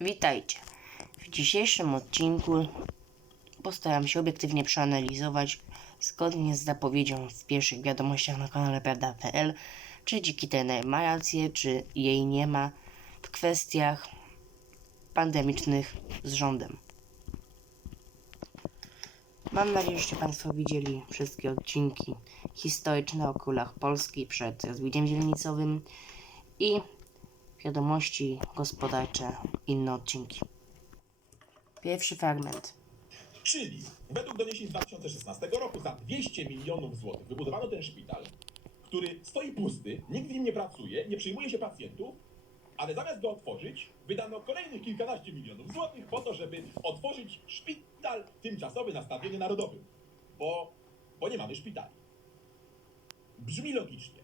Witajcie. W dzisiejszym odcinku postaram się obiektywnie przeanalizować, zgodnie z zapowiedzią w pierwszych wiadomościach na kanale Prawda.pl, czy dziki trener ma rację, czy jej nie ma w kwestiach pandemicznych z rządem. Mam nadzieję, że Państwo widzieli wszystkie odcinki historyczne o królach Polski przed rozbiciem dzielnicowym i wiadomości gospodarcze, inne odcinki. Pierwszy fragment. Czyli według doniesień z 2016 roku za 200 milionów złotych wybudowano ten szpital, który stoi pusty, nikt w nim nie pracuje, nie przyjmuje się pacjentów, ale zamiast go otworzyć, wydano kolejnych kilkanaście milionów złotych po to, żeby otworzyć szpital tymczasowy na Stadionie Narodowym. Bo, bo nie mamy szpitali. Brzmi logicznie.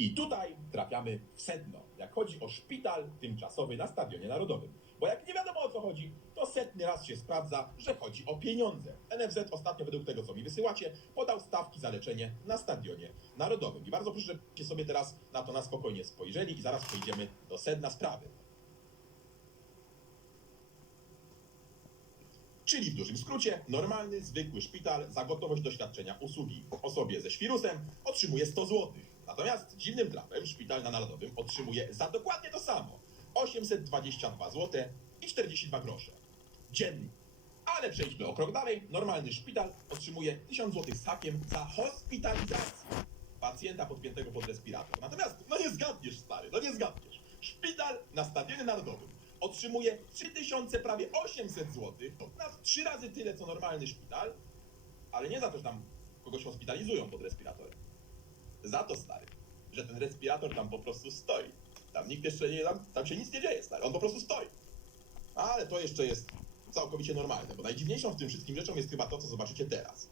I tutaj trafiamy w sedno, jak chodzi o szpital tymczasowy na Stadionie Narodowym. Bo jak nie wiadomo o co chodzi, to setny raz się sprawdza, że chodzi o pieniądze. NFZ ostatnio, według tego co mi wysyłacie, podał stawki za leczenie na Stadionie Narodowym. I bardzo proszę, żebyście sobie teraz na to na spokojnie spojrzeli i zaraz przejdziemy do sedna sprawy. Czyli w dużym skrócie, normalny, zwykły szpital za gotowość do świadczenia usługi osobie ze świrusem otrzymuje 100 zł. Natomiast dziwnym trafem szpital na Narodowym otrzymuje za dokładnie to samo 822 zł i 42 grosze dziennie. Ale przejdźmy o krok dalej. Normalny szpital otrzymuje 1000 zł z hakiem za hospitalizację pacjenta podpiętego pod respirator. Natomiast, no nie zgadniesz, stary, no nie zgadniesz. Szpital na Stadionie Narodowym otrzymuje 3000 prawie 800 zł, ponad 3 razy tyle co normalny szpital, ale nie za to, że tam kogoś hospitalizują pod respiratorem. Za to, stary, że ten respirator tam po prostu stoi. Tam nikt jeszcze nie, tam, tam się nic nie dzieje, stary, on po prostu stoi. Ale to jeszcze jest całkowicie normalne, bo najdziwniejszą w tym wszystkim rzeczą jest chyba to, co zobaczycie teraz.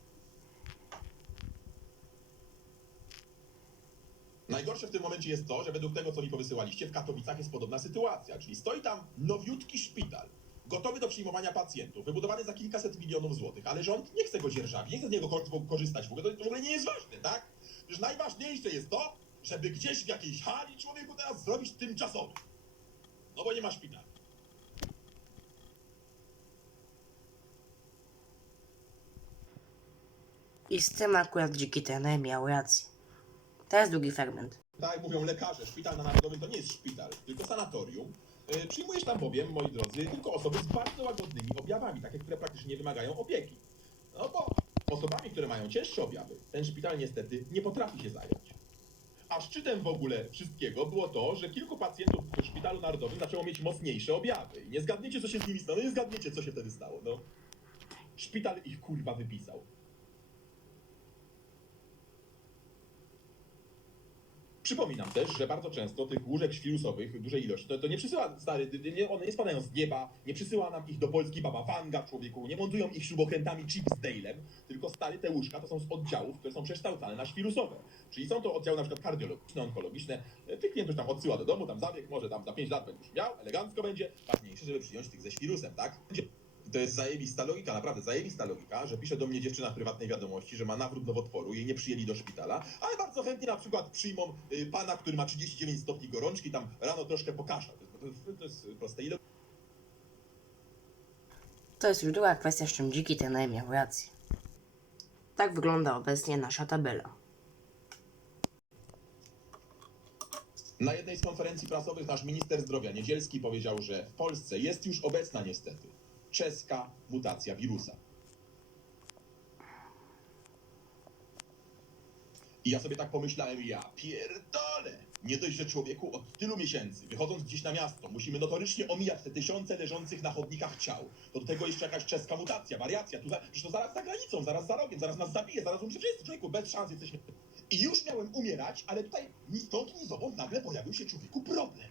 Najgorsze w tym momencie jest to, że według tego, co mi powysyłaliście, w Katowicach jest podobna sytuacja, czyli stoi tam nowiutki szpital, gotowy do przyjmowania pacjentów, wybudowany za kilkaset milionów złotych, ale rząd nie chce go dzierżawić, nie chce z niego ko- korzystać, w ogóle, to w ogóle nie jest ważne, tak? Przecież najważniejsze jest to, żeby gdzieś w jakiejś hali człowieku teraz zrobić tymczasowy. No bo nie ma szpitala. I z tym akurat dziki trener miał rację. Teraz drugi fragment. Tak jak mówią lekarze, szpital na Narodowym to nie jest szpital, tylko sanatorium. Yy, Przyjmujesz tam bowiem, moi drodzy, tylko osoby z bardzo łagodnymi objawami, takie, które praktycznie nie wymagają opieki. No bo osobami, które mają cięższe objawy, ten szpital niestety nie potrafi się zająć. A szczytem w ogóle wszystkiego było to, że kilku pacjentów w szpitalu narodowym zaczęło mieć mocniejsze objawy. I nie zgadniecie, co się z nimi stało. No nie zgadniecie, co się wtedy stało. No. Szpital ich kurwa wypisał. Przypominam też, że bardzo często tych łóżek świrusowych w dużej ilości, to, to nie przysyła, stary, nie, one nie spadają z nieba, nie przysyła nam ich do Polski baba Wanga, człowieku, nie montują ich śrubokrętami Chip z Dale'em, tylko stary, te łóżka to są z oddziałów, które są przekształcane na świrusowe. Czyli są to oddziały na przykład kardiologiczne, onkologiczne, tych klientów tam odsyła do domu, tam zabieg, może tam za 5 lat będziesz miał, elegancko będzie, ważniejsze, żeby przyjąć tych ze świrusem, tak? To jest zajebista logika, naprawdę zajebista logika, że pisze do mnie dziewczyna w prywatnej wiadomości, że ma nawrót nowotworu, jej nie przyjęli do szpitala, ale bardzo chętnie na przykład przyjmą y, pana, który ma 39 stopni gorączki, tam rano troszkę pokaszał. To, to, to jest proste. Ile To jest już druga kwestia, z czym dziki trener miał rację. Tak wygląda obecnie nasza tabela. Na jednej z konferencji prasowych nasz minister zdrowia Niedzielski powiedział, że w Polsce jest już obecna niestety czeska mutacja wirusa. I ja sobie tak pomyślałem, ja pierdolę. Nie dość, że człowieku od tylu miesięcy, wychodząc gdzieś na miasto, musimy notorycznie omijać te tysiące leżących na chodnikach ciał. To do tego jeszcze jakaś czeska mutacja, wariacja. Tu za, to zaraz za granicą, zaraz za rogiem, zaraz nas zabije, zaraz umrze wszyscy. Człowieku, bez szans jesteśmy. I już miałem umierać, ale tutaj ni stąd, ni zowąd nagle pojawił się człowieku problem.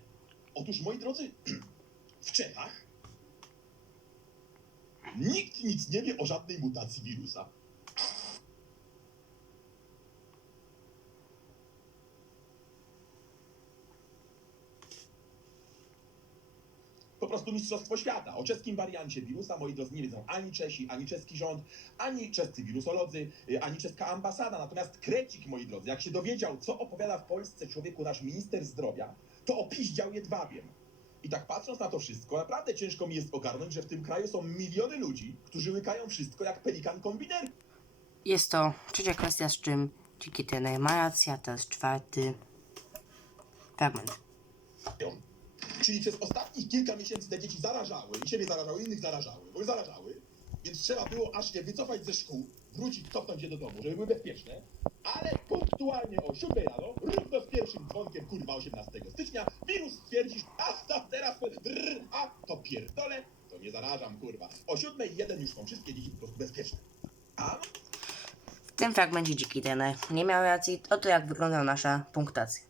Otóż, moi drodzy, w Czechach nikt nic nie wie o żadnej mutacji wirusa. po prostu mistrzostwo świata. O czeskim wariancie wirusa, moi drodzy, nie wiedzą ani Czesi, ani czeski rząd, ani czescy wirusolodzy, y, ani czeska ambasada. Natomiast Krecik, moi drodzy, jak się dowiedział, co opowiada w Polsce człowieku nasz minister zdrowia, to opiździał jedwabiem. I tak patrząc na to wszystko, naprawdę ciężko mi jest ogarnąć, że w tym kraju są miliony ludzi, którzy łykają wszystko jak pelikan kombiner. Jest to trzecia kwestia, z czym dziki trener ma rację, a teraz czwarty fragment. Czyli przez ostatnich kilka miesięcy te dzieci zarażały i siebie zarażały, innych zarażały, bo już zarażały, więc trzeba było aż się wycofać ze szkół, wrócić, cofnąć je do domu, żeby były bezpieczne, ale punktualnie o 7 rano, równo z pierwszym dzwonkiem, kurwa, 18 stycznia, wirus stwierdzisz, a to teraz, drr, a to pierdolę, to nie zarażam, kurwa. O 7 jeden już są wszystkie dzieci po prostu bezpieczne. A W tym fragmencie dziki trener nie miał racji. Oto jak wygląda nasza punktacja.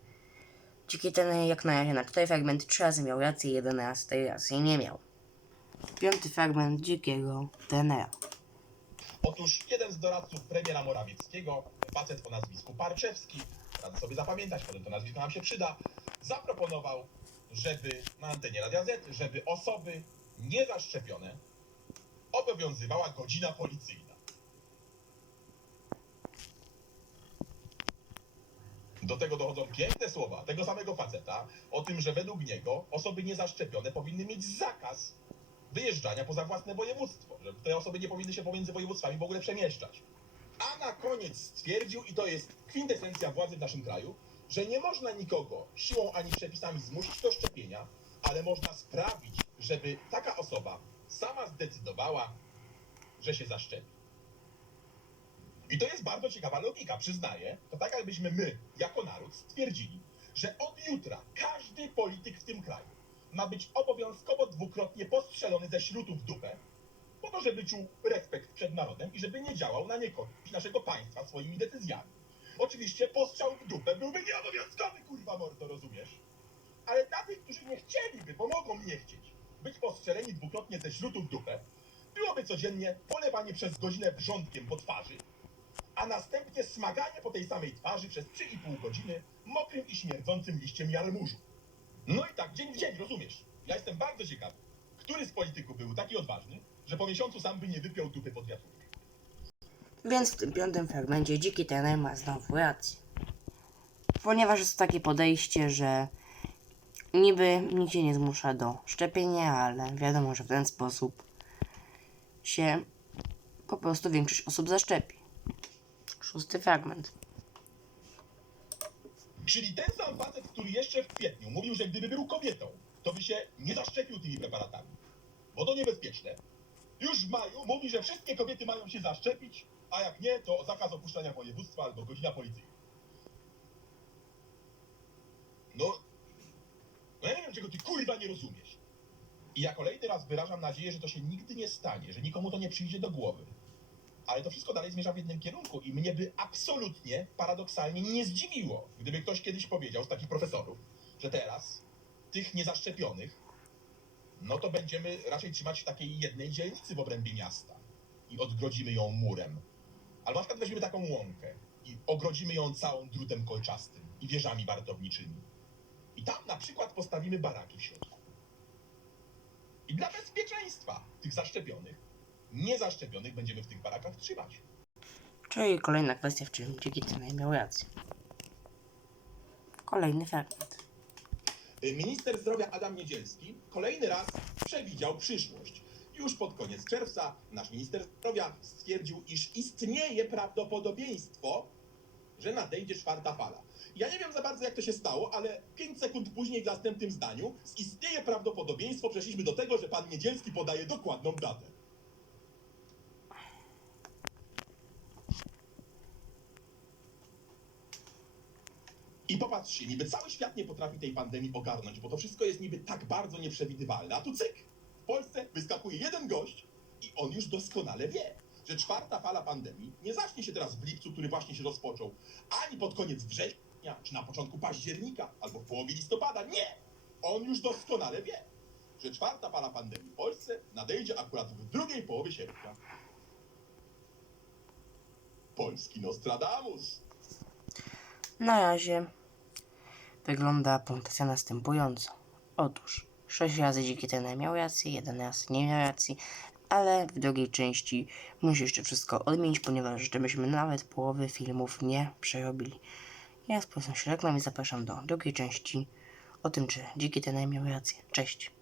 Dziki trener jak na razie na cztery fragmenty trzy razy miał rację, jeden raz tej racji nie miał. Piąty fragment dzikiego trenera. Otóż jeden z doradców premiera Morawieckiego, facet o nazwisku Parczewski, radzę sobie zapamiętać, potem to nazwisko nam się przyda, zaproponował, żeby na antenie Radia Z, żeby osoby niezaszczepione obowiązywała godzina policyjna. Do tego dochodzą piękne słowa tego samego faceta o tym, że według niego osoby niezaszczepione powinny mieć zakaz wyjeżdżania poza własne województwo, że te osoby nie powinny się pomiędzy województwami w ogóle przemieszczać. A na koniec stwierdził, i to jest kwintesencja władzy w naszym kraju, że nie można nikogo siłą ani przepisami zmusić do szczepienia, ale można sprawić, żeby taka osoba sama zdecydowała, że się zaszczepi. I to jest bardzo ciekawa logika, przyznaję. To tak jakbyśmy my, jako naród, stwierdzili, że od jutra każdy polityk w tym kraju ma być obowiązkowo dwukrotnie postrzelony ze śrutu w dupę, po to, żeby czuł respekt przed narodem i żeby nie działał na niekorzyść naszego państwa swoimi decyzjami. Oczywiście postrzał w dupę byłby nieobowiązkowy, kurwa mordo, rozumiesz? Ale dla tych, którzy nie chcieliby, bo mogą nie chcieć, być postrzeleni dwukrotnie ze śrutu w dupę, byłoby codziennie polewanie przez godzinę wrzątkiem po twarzy, a następnie smaganie po tej samej twarzy przez 3,5 godziny mokrym i śmierdzącym liściem jarmużu. No i tak, dzień w dzień, rozumiesz? Ja jestem bardzo ciekawy, który z polityków był taki odważny, że po miesiącu sam by nie wypiął dupy pod wiatrówkę. Więc w tym piątym fragmencie dziki trener ma znowu rację. Ponieważ jest takie podejście, że niby nikt się nie zmusza do szczepienia, ale wiadomo, że w ten sposób się po prostu większość osób zaszczepi. Szósty fragment. Czyli ten sam facet, który jeszcze w kwietniu mówił, że gdyby był kobietą, to by się nie zaszczepił tymi preparatami, bo to niebezpieczne. Już w maju mówi, że wszystkie kobiety mają się zaszczepić, a jak nie, to zakaz opuszczania województwa albo godzina policyjna. No, no ja nie wiem, czego ty kurwa nie rozumiesz. I ja kolejny raz wyrażam nadzieję, że to się nigdy nie stanie, że nikomu to nie przyjdzie do głowy. Ale to wszystko dalej zmierza w jednym kierunku i mnie by absolutnie, paradoksalnie nie zdziwiło, gdyby ktoś kiedyś powiedział z takich profesorów, że teraz tych niezaszczepionych, no to będziemy raczej trzymać w takiej jednej dzielnicy w obrębie miasta i odgrodzimy ją murem. Albo na przykład weźmiemy taką łąkę i ogrodzimy ją całą drutem kolczastym i wieżami wartowniczymi. I tam na przykład postawimy baraki w środku. I dla bezpieczeństwa tych zaszczepionych, niezaszczepionych będziemy w tych barakach trzymać. Czyli kolejna kwestia, w czym trener miał rację. Kolejny fragment. Y, Minister zdrowia Adam Niedzielski kolejny raz przewidział przyszłość. Już pod koniec czerwca nasz minister zdrowia stwierdził, iż istnieje prawdopodobieństwo, że nadejdzie czwarta fala. Ja nie wiem za bardzo, jak to się stało, ale 5 sekund później w następnym zdaniu z istnieje prawdopodobieństwo przeszliśmy do tego, że pan Niedzielski podaje dokładną datę. I popatrzcie, niby cały świat nie potrafi tej pandemii ogarnąć, bo to wszystko jest niby tak bardzo nieprzewidywalne. A tu cyk! W Polsce wyskakuje jeden gość i on już doskonale wie, że czwarta fala pandemii nie zacznie się teraz w lipcu, który właśnie się rozpoczął, ani pod koniec września, czy na początku października, albo w połowie listopada. Nie! On już doskonale wie, że czwarta fala pandemii w Polsce nadejdzie akurat w drugiej połowie sierpnia. Polski Nostradamus! Na razie wygląda punktacja następująco. Otóż 6 razy dziki trener miał rację, jeden raz nie miał racji, ale w drugiej części musi jeszcze wszystko odmienić, ponieważ jeszcze byśmy nawet połowy filmów nie przerobili. Ja z Polską się żegnam i zapraszam do drugiej części o tym, czy dziki ten miał rację. Cześć.